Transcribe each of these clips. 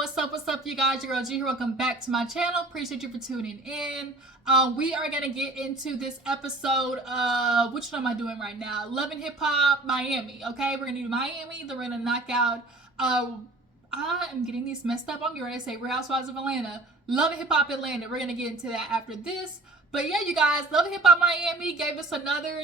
what's up, you guys? Your girl G here. Welcome back to my channel. Appreciate you for tuning in. We are going to get into this episode of, which one am I doing right now? Love and Hiphop Miami, okay? We're going to do Miami, then we're going to knock out, I am getting these messed up. I'm getting ready to say Real Housewives of Atlanta. Love and Hiphop Atlanta. We're going to get into that after this. But yeah, you guys, Love and Hiphop Miami gave us another,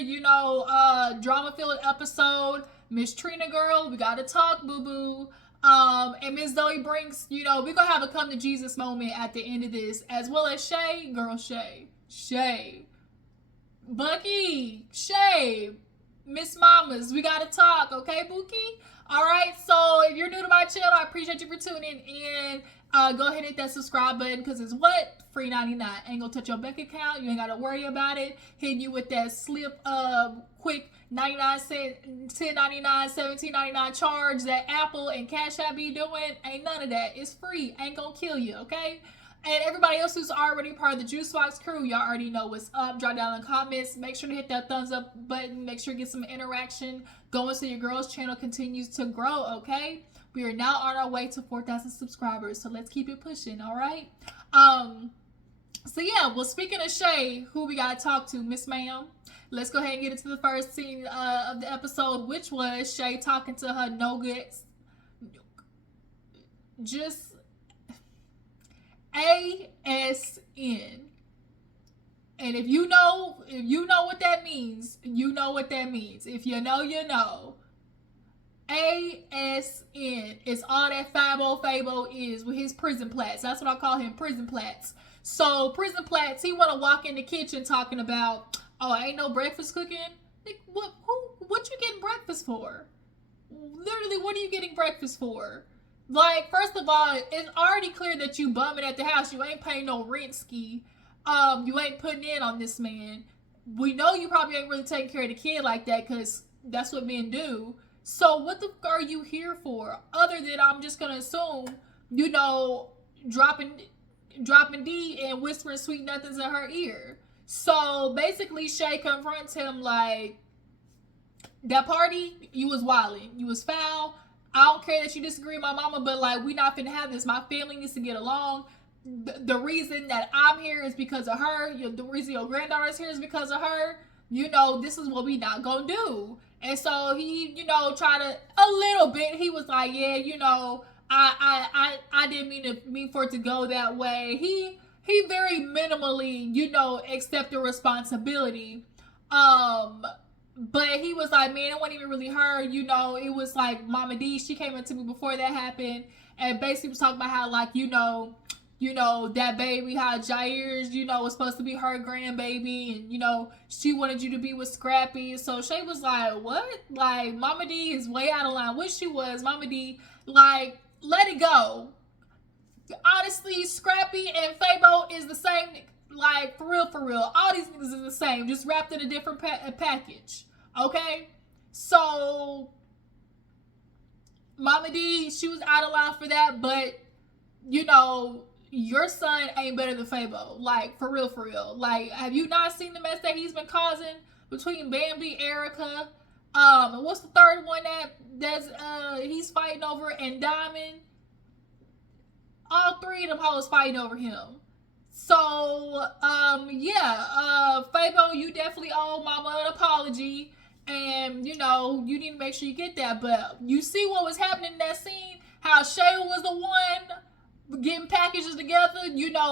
drama-filled episode. Miss Trina girl, we got to talk, boo-boo. And Miss Zoey Brinxx, we're going to have a come to Jesus moment at the end of this, as well as Shay, girl, Shay, Bucky, Shay, Miss Mamas, we got to talk, okay, Bookie? All right, so if you're new to my channel, I appreciate you for tuning in. Go ahead and hit that subscribe button, because it's what? Free 99. Ain't gonna touch your bank account. You ain't gotta worry about it. Hitting you with that slip quick 99 cent, 10.99, 17.99 charge that Apple and Cashapp be doing. Ain't none of that. It's free. Ain't gonna kill you, okay? And everybody else who's already part of the Juice Box crew, y'all already know what's up. Drop down in the comments. Make sure to hit that thumbs up button. Make sure to get some interaction going so your girl's channel continues to grow, okay? We are now on our way to 4,000 subscribers, so let's keep it pushing, all right? So yeah, well, speaking of Shay, who we gotta talk to, Miss Ma'am, let's go ahead and get into the first scene of the episode, which was Shay talking to her no good, just ASN. And if you know what that means, you know what that means. If you know, you know. ASN is all that Fabo is with his prison plats. That's what I call him, prison plats. So prison plats, he want to walk in the kitchen talking about, oh, ain't no breakfast cooking. Like, what you getting breakfast for? Literally, what are you getting breakfast for? Like, first of all, it's already clear that you bumming at the house. You ain't paying no rent ski. You ain't putting in on this man. We know you probably ain't really taking care of the kid like that, because that's what men do. So what the fuck are you here for? Other than, I'm just gonna assume, dropping D and whispering sweet nothings in her ear. So basically, Shay confronts him like, that party, you was wilding, you was foul. I don't care that you disagree with my mama, but like, we not finna have this. My family needs to get along. The reason that I'm here is because of her. The reason your granddaughter is here is because of her. This is what we not gonna do. And so he, try to, a little bit, he was like, yeah, I didn't mean for it to go that way. He very minimally, accepted responsibility. But he was like, man, it wasn't even really her. It was like Momma Dee. She came into me before that happened, and basically was talking about how, like, that baby, how Jair's, was supposed to be her grandbaby, and, she wanted you to be with Scrappy. So Shay was like, what? Like, Momma Dee is way out of line. What she was, Momma Dee, like, let it go. Honestly, Scrappy and Fabo is the same, like, for real. All these niggas is the same, just wrapped in a different package, okay? So, Momma Dee, she was out of line for that, but, your son ain't better than Fabo. Like, for real. Like, have you not seen the mess that he's been causing between Bambi, Erica, and what's the third one that's he's fighting over, and Diamond? All three of them hoes fighting over him. So, Fabo, you definitely owe mama an apology, and, you need to make sure you get that. But you see what was happening in that scene? How Shay was the one getting packages together,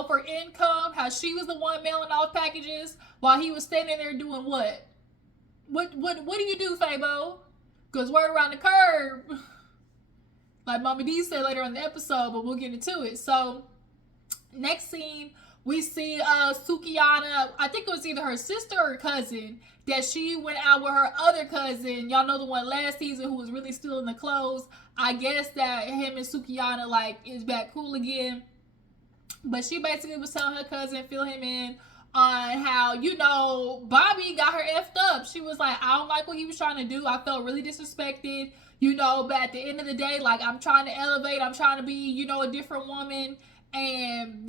for income, how she was the one mailing off packages while he was standing there doing what? What do you do, Fabo? Because word around the curb, like Momma Dee said later on the episode, but we'll get into it. So, next scene, we see Sukiyana, I think it was either her sister or cousin, that she went out with her other cousin. Y'all know the one last season who was really stealing the clothes. I guess that him and Sukiyana, like, is back cool again. But she basically was telling her cousin, fill him in, on how, Bobby got her effed up. She was like, I don't like what he was trying to do. I felt really disrespected, but at the end of the day, like, I'm trying to elevate. I'm trying to be, a different woman. And,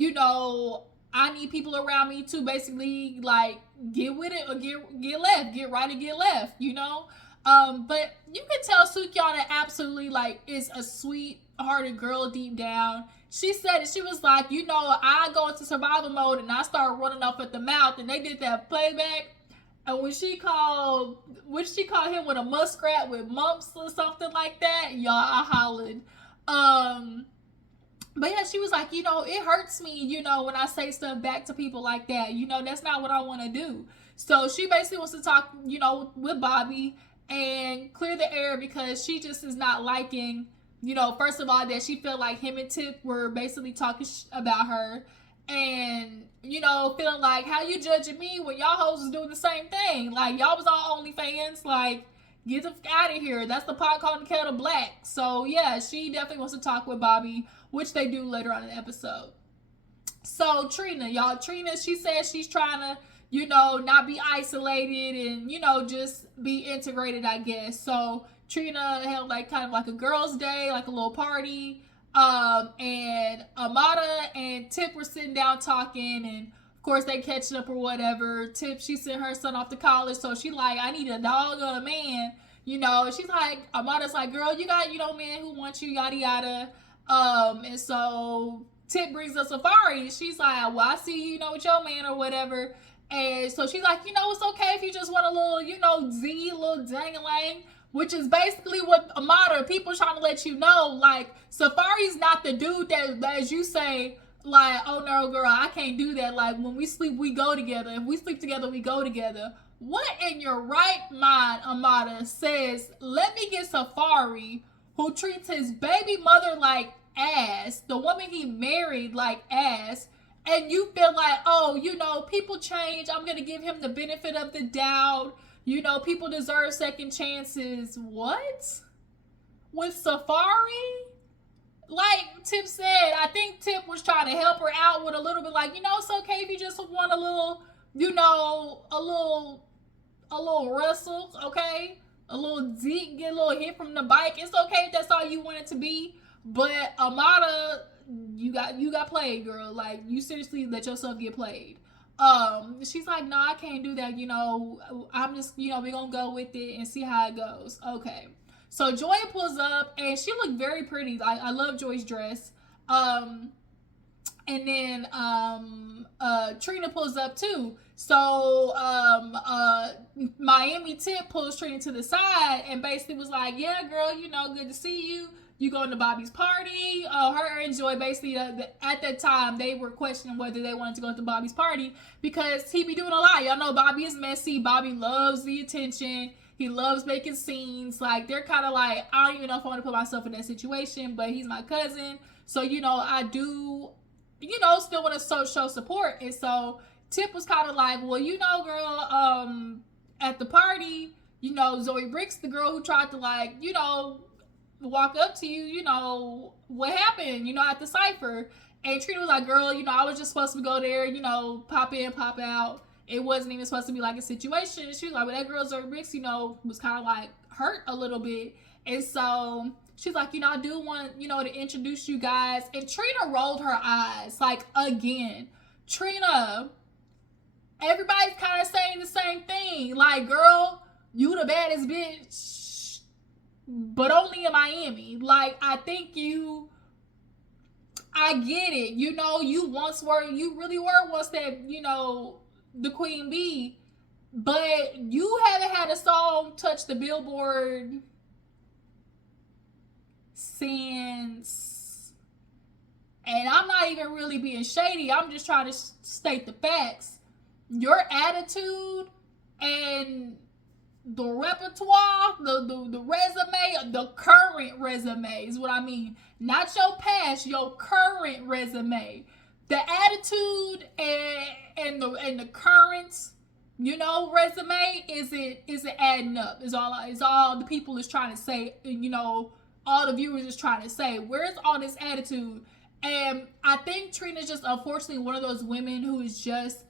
I need people around me to basically, like, get with it or get left, get right or get left, But you can tell Sukiyana absolutely, like, is a sweet, hearted girl deep down. She said it. She was like, you know, I go into survival mode and I start running off at the mouth, and they did that playback. And when she called him with a muskrat with mumps or something like that, y'all, I hollered. But yeah, she was like, you know, it hurts me, you know, when I say stuff back to people like that. You know, that's not what I want to do. So she basically wants to talk, you know, with Bobby and clear the air, because she just is not liking, you know, first of all, that she felt like him and Tip were basically talking about her. And, you know, feeling like, how you judging me when y'all hoes is doing the same thing? Like, y'all was all OnlyFans. Like, get the fuck out of here. That's the pot calling the kettle black. So, yeah, she definitely wants to talk with Bobby, which they do later on in the episode. So, Trina, y'all, she says she's trying to, you know, not be isolated and, you know, just be integrated, I guess. So, Trina held, like, kind of like a girls' day, like a little party. And Amada and Tip were sitting down talking, and of course they catching up or whatever. Tip, she sent her son off to college, so she like, I need a dog or a man, you know. She's like, Amada's like, girl, you got, you know, man who wants you, yada yada. And so Tip brings up Safari. She's like, well, I see you, you know, with your man or whatever. And so she's like, you know, it's okay if you just want a little, you know, Z, little dang-a-lang. Which is basically what Amada, people trying to let you know, like, Safari's not the dude that, as you say, like, oh no, girl, I can't do that. Like, when we sleep, we go together. If we sleep together, we go together. What in your right mind, Amada, says, let me get Safari, who treats his baby mother like ass, the woman he married like ass, and you feel like, oh, you know, people change. I'm going to give him the benefit of the doubt. You know, people deserve second chances. What? With Safari? Like Tip said, I think Tip was trying to help her out with a little bit, like, you know, it's okay if you just want a little, you know, a little wrestle, okay? A little zeke, get a little hit from the bike. It's okay if that's all you want it to be. But Amada, you got played, girl. Like, you seriously let yourself get played. She's like, no, I can't do that, you know, I'm just, you know, we're gonna go with it and see how it goes. Okay. So Joy pulls up, and she looked very pretty. I love Joy's dress. And then Trina pulls up too. So Miami Tip pulls Trina to the side and basically was like, yeah, girl, you know, good to see you. You going to Bobby's party. Her and Joy basically, at that time, they were questioning whether they wanted to go to Bobby's party because he be doing a lot. Y'all know Bobby is messy. Bobby loves the attention. He loves making scenes. Like, they're kind of like, I don't even know if I want to put myself in that situation, but he's my cousin. So, you know, I do, you know, still want to show support. And so Tip was kind of like, well, you know, girl, at the party, you know, Zoey Brinxx, the girl who tried to, like, you know, walk up to you, you know, what happened, you know, at the cipher. And Trina was like, girl, you know, I was just supposed to go there, you know, pop in, pop out. It wasn't even supposed to be like a situation. She was like, well, that girl Zoey Brinxx, you know, was kind of like hurt a little bit. And so she's like, you know, I do want, you know, to introduce you guys. And Trina rolled her eyes, like, again. Trina, everybody's kind of saying the same thing. Like, girl, you the baddest bitch, but only in Miami. Like, I think I get it. You know, you really were once that, you know, the queen bee, but you haven't had a song touch the Billboard since, and I'm not even really being shady. I'm just trying to state the facts. Your attitude and the repertoire, the resume, the current resume is what I mean. Not your past, your current resume. The attitude and the current, you know, resume isn't adding up. Is all the people is trying to say, you know, all the viewers is trying to say. Where's all this attitude? And I think Trina's just unfortunately one of those women who is just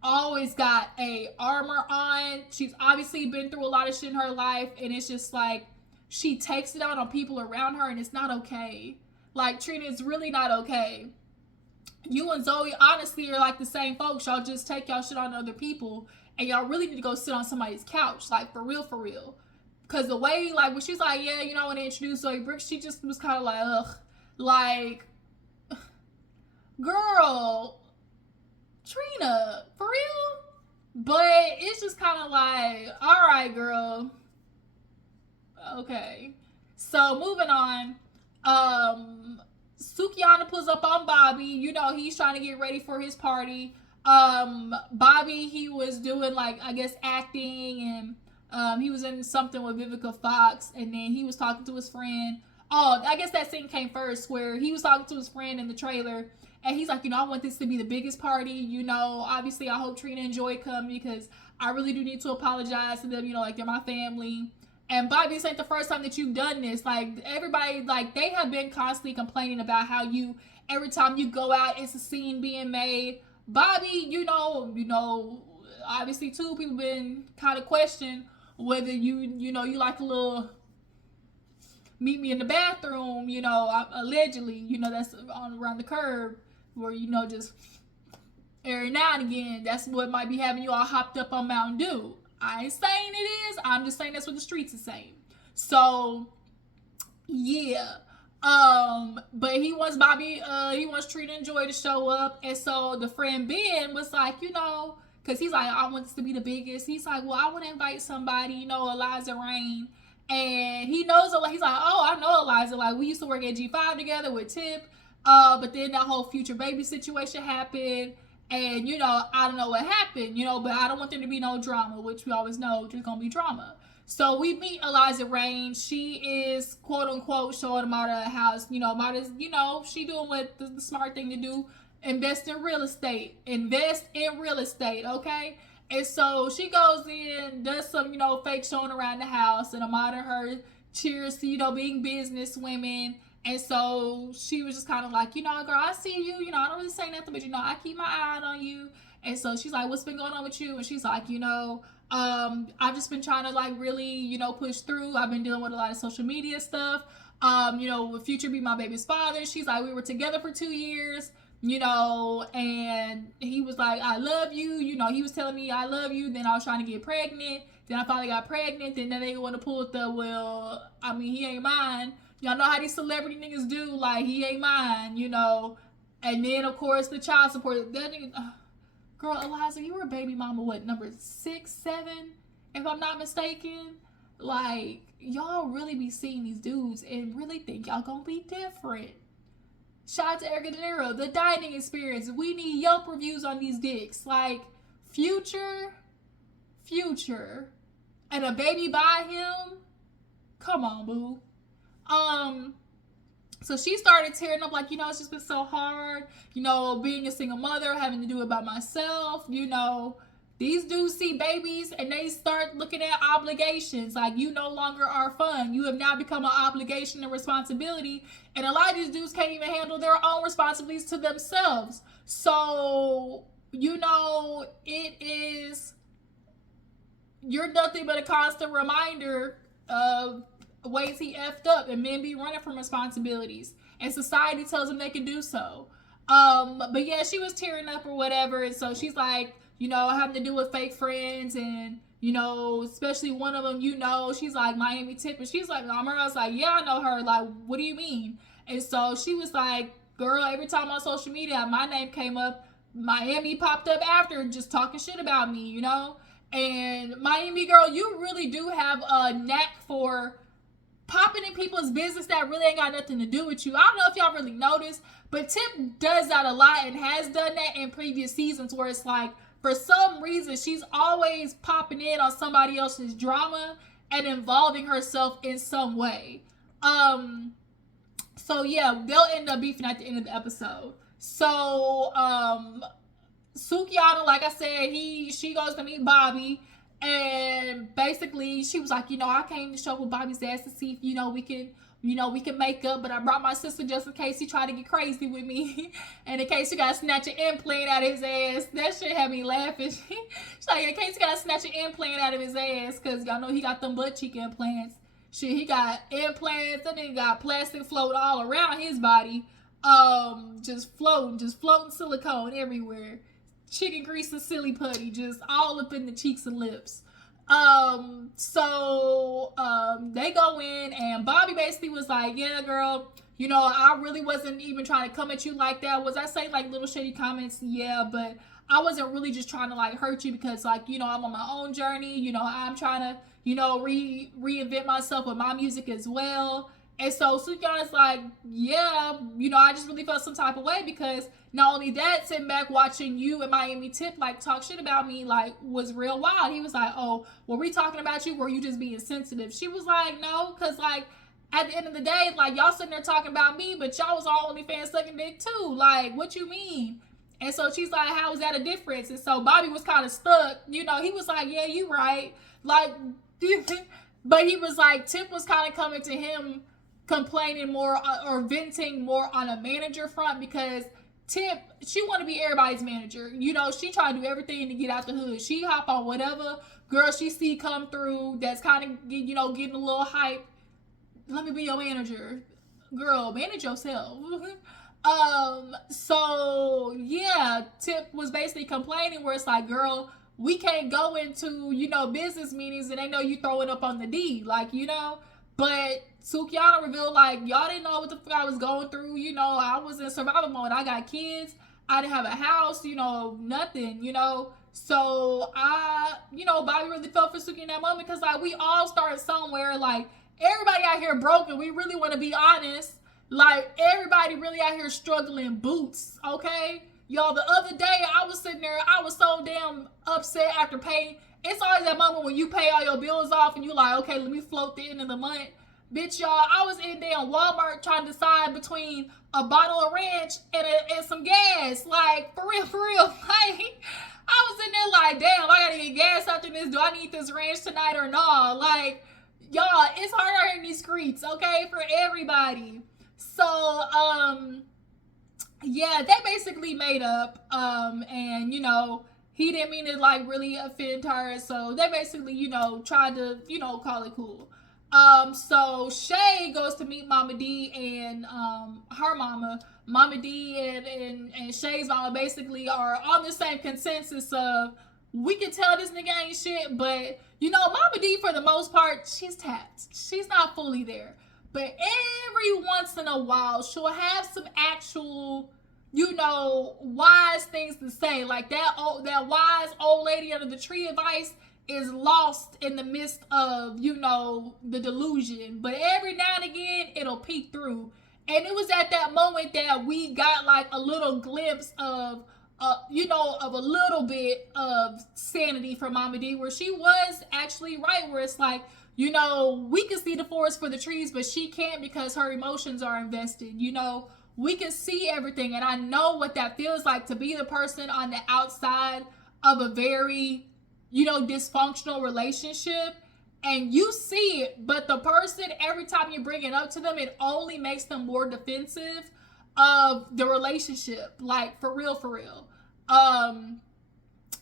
always got a armor on. She's obviously been through a lot of shit in her life, and it's just like she takes it out on people around her, and it's not okay. Like, Trina, it's really not okay. You and Zoey honestly are like the same folks. Y'all just take y'all shit on other people, and y'all really need to go sit on somebody's couch. Like, for real, for real. Cause the way, like, when she's like, yeah, you know, I want to introduce Zoey Brinxx, she just was kind of like, ugh, like, girl, Trina, for real? But it's just kind of like, all right, girl, okay. So moving on, Sukihana pulls up on Bobby. You know, he's trying to get ready for his party. Bobby, he was doing, like, I guess acting, and he was in something with Vivica Fox, and then he was talking to his friend. Oh, I guess that scene came first, where he was talking to his friend in the trailer, and he's like, you know, I want this to be the biggest party. You know, obviously, I hope Trina and Joy come, because I really do need to apologize to them. You know, like, they're my family. And Bobby, this ain't the first time that you've done this. Like, everybody, like, they have been constantly complaining about how you, every time you go out, it's a scene being made. Bobby, you know, obviously, too, people been kind of questioning whether you like a little meet me in the bathroom, you know, allegedly, you know, that's on around the curb, where, you know, just every now and again, that's what might be having you all hopped up on Mountain Dew. I ain't saying it is. I'm just saying that's what the streets are saying. So, yeah. But he wants Bobby, he wants Trina and Joy to show up. And so the friend Ben was like, you know, because he's like, I want this to be the biggest. He's like, well, I want to invite somebody, you know, Eliza Reign. And he knows, he's like, oh, I know Eliza. Like, we used to work at G5 together with Tip. But then that whole future baby situation happened. And, you know, I don't know what happened, you know, but I don't want there to be no drama, which we always know there's going to be drama. So we meet Eliza Reign. She is, quote unquote, showing him out of the house. You know, you know, she doing what the smart thing to do. Invest in real estate. Invest in real estate, okay? And so she goes in, does some, you know, fake showing around the house. And Amada her cheers to, you know, being business women. And so she was just kind of like, you know, girl, I see you. You know, I don't really say nothing, but, you know, I keep my eye on you. And so she's like, what's been going on with you? And she's like, you know, I've just been trying to, like, really, you know, push through. I've been dealing with a lot of social media stuff. You know, with Future be my baby's father. She's like, we were together for 2 years, you know, and he was like, I love you. You know, he was telling me I love you. Then I was trying to get pregnant. Then I finally got pregnant. Then they want to pull the, well, I mean, he ain't mine. Y'all know how these celebrity niggas do, like, he ain't mine, you know. And then, of course, the child support. That nigga, girl, Eliza, you were a baby mama, what, number 6, 7, if I'm not mistaken? Like, y'all really be seeing these dudes and really think y'all gonna be different. Shout out to Erica De Niro, the dining experience. We need Yelp reviews on these dicks. Like, Future, and a baby by him? Come on, boo. So she started tearing up, like, you know, it's just been so hard, you know, being a single mother, having to do it by myself, you know. These dudes see babies and they start looking at obligations, like, you no longer are fun. You have now become an obligation and responsibility, and a lot of these dudes can't even handle their own responsibilities to themselves. So, you know, you're nothing but a constant reminder of ways he effed up, and men be running from responsibilities, and society tells them they can do so. But yeah, she was tearing up or whatever, and so she's like, you know, having to do with fake friends, and, you know, especially one of them, you know, she's like, Miami Tip, and she's like, I was like, yeah, I know her. Like, what do you mean? And so she was like, girl, every time on social media my name came up, Miami popped up after, just talking shit about me, you know. And Miami girl, you really do have a knack for popping in people's business that really ain't got nothing to do with you. I don't know if y'all really noticed, but Tip does that a lot and has done that in previous seasons, where it's like, for some reason, she's always popping in on somebody else's drama and involving herself in some way. So yeah, they'll end up beefing at the end of the episode. So, Sukihana, like I said, she goes to meet Bobby. And basically, she was like, you know, I came to show with Bobby's ass to see if, you know, we can make up. But I brought my sister just in case he tried to get crazy with me. And in case you got to snatch an implant out of his ass. That shit had me laughing. She's like, in case you got to snatch an implant out of his ass. Because y'all know he got them butt cheek implants. Shit, he got implants. And then he got plastic float all around his body. Just floating silicone everywhere. Chicken grease and silly putty, just all up in the cheeks and lips. They go in and Bobby basically was like, yeah, girl, I really wasn't even trying to come at you like that. Was I saying like little shady comments? Yeah, but I wasn't really just trying to like hurt you because like, I'm on my own journey. I'm trying to, reinvent myself with my music as well. And so Sukyeon's like, yeah, I just really felt some type of way because not only that, sitting back watching you and Miami Tip like talk shit about me like was real wild. He was like, oh, were we talking about you? Were you just being sensitive? She was like, no, because like at the end of the day, like y'all sitting there talking about me, but y'all was all OnlyFans sucking dick too. Like, what you mean? And so she's like, how is that a difference? And so Bobby was kind of stuck. He was like, yeah, you right. Like, but he was like, Tip was kind of coming to him complaining more or venting more on a manager front because Tip, she want to be everybody's manager. She try to do everything to get out the hood. She hop on whatever girl she see come through that's kind of, getting a little hype. Let me be your manager. Girl, manage yourself. So yeah, Tip was basically complaining where it's like, girl, we can't go into, business meetings and they know you throwing up on the D. Like, but Sukyeon revealed like y'all didn't know what the fuck I was going through. I was in survival mode. I got kids. I didn't have a house. Nothing. So Bobby really felt for Suki in that moment because like we all started somewhere. Like everybody out here broken. We really want to be honest. Like everybody really out here struggling boots. Okay, y'all. The other day I was sitting there. I was so damn upset after paying. It's always that moment when you pay all your bills off and you like, okay, let me float the end of the month. Bitch, y'all, I was in damn Walmart trying to decide between a bottle of ranch and some gas. Like, for real. Like, I was in there like, damn, I gotta get gas after this. Do I need this ranch tonight or not? Like, y'all, it's hard out here in these streets, okay, for everybody. So, yeah, they basically made up, and, he didn't mean to, like, really offend her, so they basically, tried to, call it cool. So Shay goes to meet Momma Dee and, her mama. Momma Dee and Shay's mama basically are on the same consensus of, we can tell this nigga ain't shit, but, Momma Dee, for the most part, she's tapped. She's not fully there. But every once in a while, she'll have some actual, wise things to say. Like that wise old lady under the tree advice is lost in the midst of, the delusion. But every now and again, it'll peek through. And it was at that moment that we got like a little glimpse of, of a little bit of sanity from Momma Dee, where she was actually right, where it's like, we can see the forest for the trees, but she can't because her emotions are invested. We can see everything. And I know what that feels like to be the person on the outside of a very, dysfunctional relationship. And you see it, but the person, every time you bring it up to them, it only makes them more defensive of the relationship. Like, for real.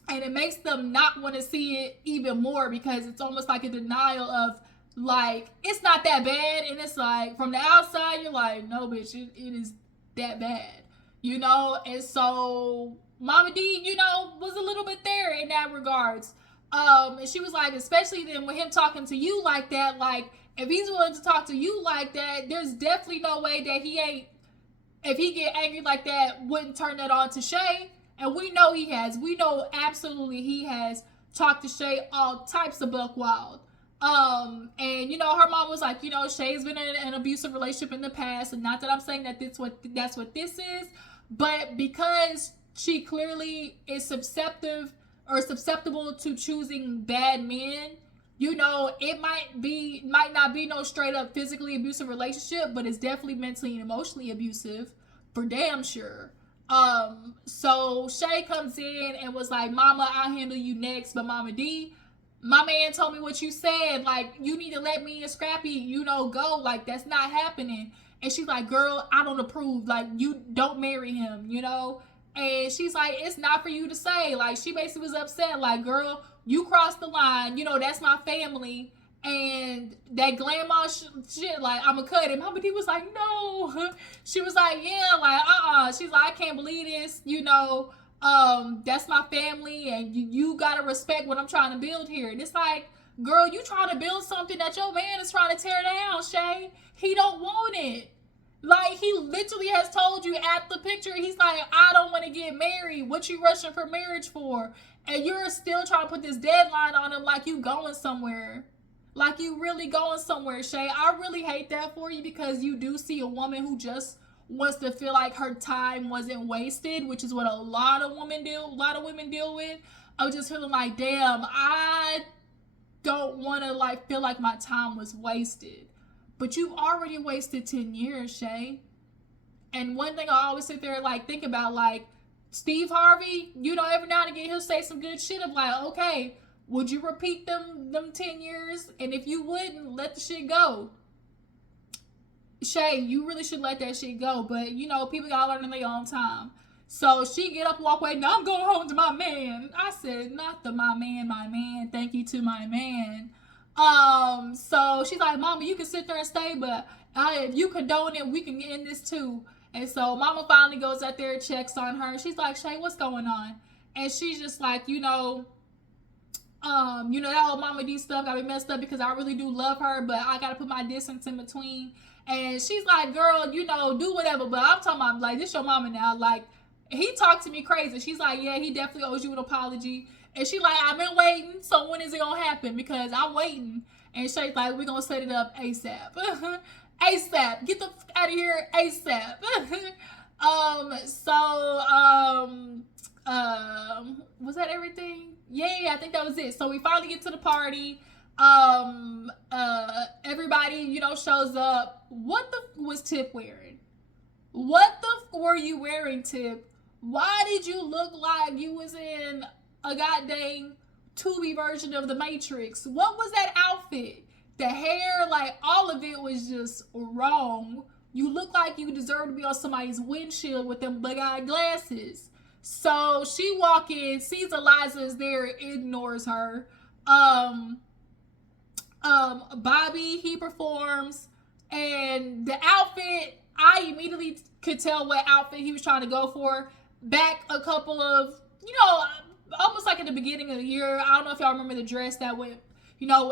And it makes them not want to see it even more because it's almost like a denial of, like, it's not that bad. And it's like, from the outside, you're like, no, bitch, it is that bad, And so Momma Dee, was a little bit there in that regards. And she was like, especially then with him talking to you like that, like, if he's willing to talk to you like that, there's definitely no way that he ain't, if he get angry like that, wouldn't turn that on to Shay. And we know he has. We know absolutely he has talked to Shay all types of buck wild. And, her mom was like, Shay's been in an abusive relationship in the past. And not that I'm saying that that's what this is. But because she clearly is susceptible to choosing bad men, it might not be no straight up physically abusive relationship, but it's definitely mentally and emotionally abusive for damn sure. So Shay comes in and was like, Mama, I'll handle you next. But Momma Dee, my man told me what you said. Like, you need to let me and Scrappy, go. Like, that's not happening. And she's like, girl, I don't approve. Like, you don't marry him, And she's like, it's not for you to say. Like, she basically was upset. Like, girl, you crossed the line. That's my family. And that grandma shit, like, I'ma cut him. Momma Dee was like, no. She was like, yeah, like, She's like, I can't believe this, that's my family, and you gotta respect what I'm trying to build here. And it's like, Girl, you trying to build something that your man is trying to tear down, Shay. He don't want it. Like, he literally has told you at the picture, he's like, I don't want to get married. What you rushing for marriage for? And you're still trying to put this deadline on him like you going somewhere. Like you really going somewhere, Shay. I really hate that for you, because you do see a woman who just wants to feel like her time wasn't wasted, which is what a lot of women deal with. I'm just feeling like, damn, I don't want to like feel like my time was wasted. But you've already wasted 10 years, Shay. And one thing I always sit there like think about, like Steve Harvey, you know, every now and again he'll say some good shit of like, okay, would you repeat them 10 years? And if you wouldn't, let the shit go. Shay, you really should let that shit go. But, you know, people gotta learn in their own time. So she get up and walk away. Now I'm going home to my man. I said, not the my man. Thank you to my man. So she's like, Mama, you can sit there and stay, but if you condone it, we can end this too. And so Mama finally goes out there and checks on her. She's like, Shay, what's going on? And she's just like, that old Momma Dee stuff got me messed up, because I really do love her, but I gotta put my distance in between. And she's like, girl, do whatever, but I'm talking about, like, this your mama now. Like, he talked to me crazy. She's like, yeah, he definitely owes you an apology. And she's like, I've been waiting, so when is it gonna happen? Because I'm waiting. And Shay's like, we're gonna set it up ASAP. ASAP. Get the fuck out of here ASAP. Was that everything? Yeah, I think that was it. So we finally get to the party. Everybody, shows up. What the was Tip wearing? What the were you wearing, Tip? Why did you look like you was in a goddamn Tubi version of the Matrix? What was that outfit? The hair, like, all of it was just wrong. You look like you deserve to be on somebody's windshield with them big-eyed glasses. So she walk in, sees Eliza is there, ignores her. Bobby, he performs, and the outfit, I immediately could tell what outfit he was trying to go for. Back a couple of, almost like in the beginning of the year, I don't know if y'all remember the dress that went,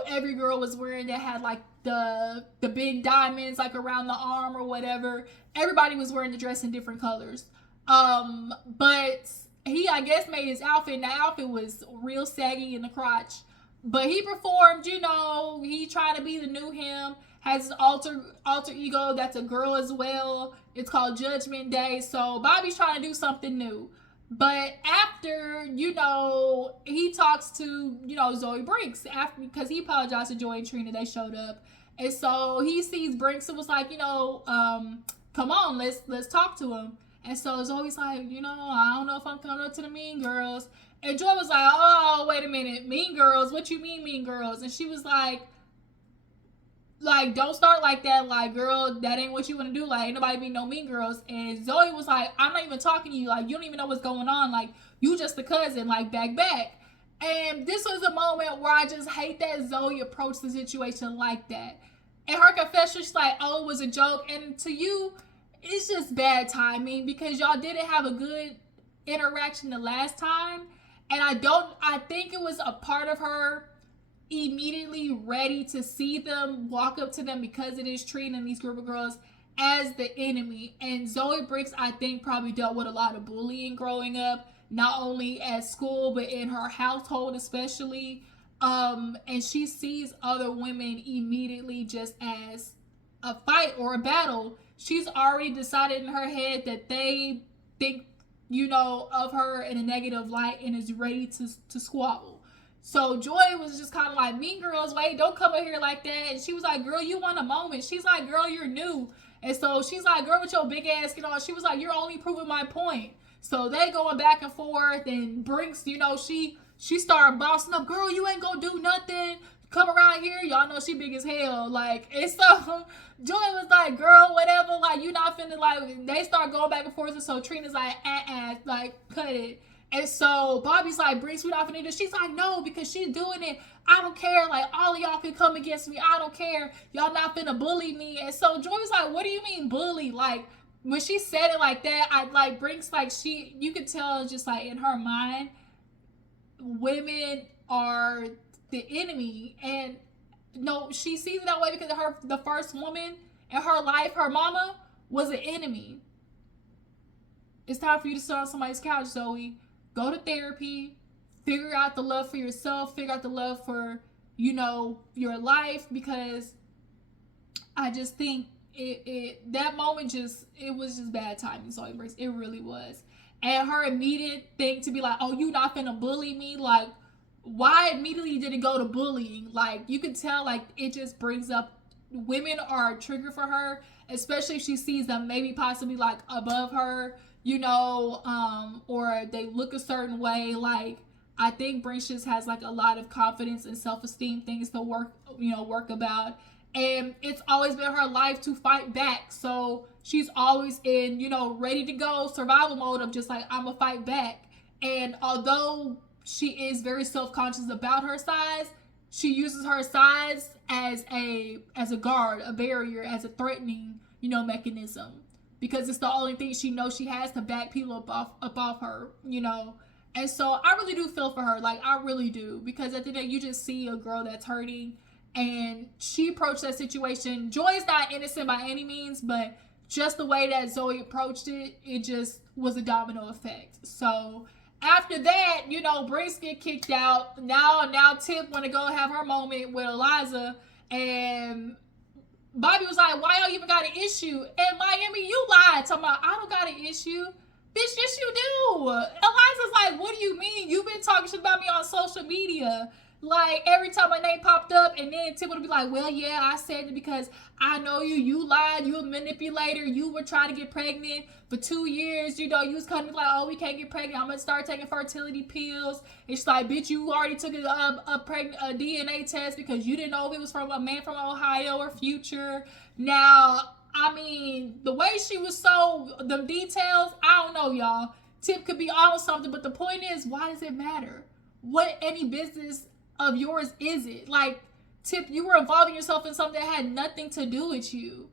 every girl was wearing that had like the big diamonds like around the arm or whatever. Everybody was wearing the dress in different colors. But he, I guess, made his outfit, and the outfit was real saggy in the crotch. But he performed, he tried to be the new him, has his alter ego that's a girl as well. It's called Judgment Day. So Bobby's trying to do something new. But after, he talks to, Zoey Brinxx, because he apologized to Joy and Trina. They showed up. And so he sees Brinxx and was like, come on, let's talk to him. And so Zoe's like, I don't know if I'm coming up to the Mean Girls. And Joy was like, oh, wait a minute, Mean Girls? What you mean Mean Girls? And she was like, don't start like that. Like, girl, that ain't what you want to do. Like, ain't nobody be no Mean Girls. And Zoe was like, I'm not even talking to you. Like, you don't even know what's going on. Like, you just a cousin. Like, back. And this was a moment where I just hate that Zoe approached the situation like that. And her confession, she's like, oh, it was a joke. And to you, it's just bad timing, because y'all didn't have a good interaction the last time. And I think it was a part of her immediately ready to see them, walk up to them, because it is Trina and these group of girls, as the enemy. And Zoey Brinxx, I think, probably dealt with a lot of bullying growing up, not only at school, but in her household especially. And she sees other women immediately just as a fight or a battle. She's already decided in her head that they think, of her in a negative light, and is ready to squabble. So Joy was just kind of like, Mean Girls, wait, don't come over here like that. And she was like, girl, you want a moment. She's like, girl, you're new. And so she's like, girl, with your big ass, she was like, you're only proving my point. So they going back and forth, and Brinxx, she started bossing up, girl, you ain't gonna do nothing. Come around here, y'all know she big as hell. Like, and so Joy was like, girl, whatever, like, you not finna, like, they start going back and forth. And so Trina's like, like, cut it. And so Bobby's like, Brinxx, we not finna do this. She's like, no, because she's doing it. I don't care. Like, all of y'all can come against me. I don't care. Y'all not finna bully me. And so Joy was like, what do you mean bully? Like, when she said it like that, I like Brinxx, like, you could tell just like in her mind, women are the enemy. And no, she sees it that way because the first woman in her life, her mama, was an enemy. It's time for you to sit on somebody's couch, Zoey. Go to therapy. Figure out the love for yourself. Figure out the love for, your life. Because I just think that moment it was just bad timing, Zoey Brinxx. It really was. And her immediate thing to be like, oh, you not finna bully me? Like, why immediately did it go to bullying? Like, you can tell, like, it just brings up, women are a trigger for her, especially if she sees them maybe possibly, like, above her, or they look a certain way. Like, I think Brinxx just has, like, a lot of confidence and self-esteem things to work about. And it's always been her life to fight back. So she's always in, ready to go survival mode of just like, I'm gonna fight back. And although she is very self-conscious about her size, she uses her size as a guard, a barrier, as a threatening, mechanism. Because it's the only thing she knows she has to back people up off her, And so I really do feel for her. Like, I really do. Because at the end of the day, you just see a girl that's hurting. And she approached that situation. Joy is not innocent by any means, but just the way that Zoey approached it, it just was a domino effect. So after that, Brinxx get kicked out. Now Tip want to go have her moment with Eliza. And Bobby was like, why y'all even got an issue? And Miami, you lied. Talking about, I don't got an issue. Bitch, yes you do. Eliza's like, what do you mean? You've been talking shit about me on social media. Like, every time my name popped up, and then Tip would be like, well, yeah, I said it because I know you lied, you a manipulator, you were trying to get pregnant for 2 years, you was coming like, oh, we can't get pregnant, I'm going to start taking fertility pills. It's like, bitch, you already took a DNA test because you didn't know if it was from a man from Ohio or Future. Now, I mean, the way she was the details, I don't know, y'all. Tip could be on something, but the point is, why does it matter? What any business of yours is it? Like, Tip, you were involving yourself in something that had nothing to do with you.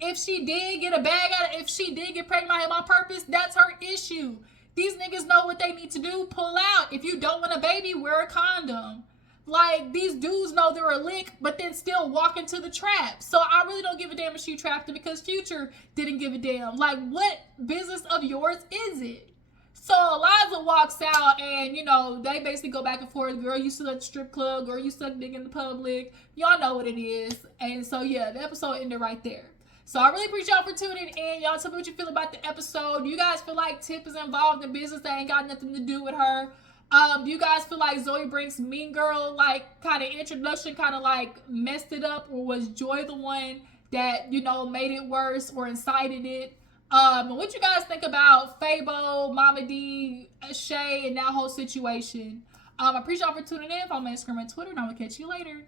If she did get a bag out of, if she did get pregnant by him on purpose, that's her issue. These niggas know what they need to do. Pull out. If you don't want a baby, wear a condom. Like, these dudes know they're a lick, but then still walk into the trap. So I really don't give a damn if she trapped him because Future didn't give a damn. Like, what business of yours is it? So Eliza walks out and, they basically go back and forth. Girl, you still at the strip club. Girl, you suck dick in the public. Y'all know what it is. And so, yeah, the episode ended right there. So I really appreciate y'all for tuning in. Y'all tell me what you feel about the episode. Do you guys feel like Tip is involved in business that ain't got nothing to do with her? Do you guys feel like Zoey Brinxx Mean Girl, like, kind of introduction kind of, like, messed it up? Or was Joy the one that, made it worse or incited it? What you guys think about Fabo, Momma Dee, Shay, and that whole situation? I appreciate y'all for tuning in. Follow me on Instagram and Twitter, and I'm gonna catch you later.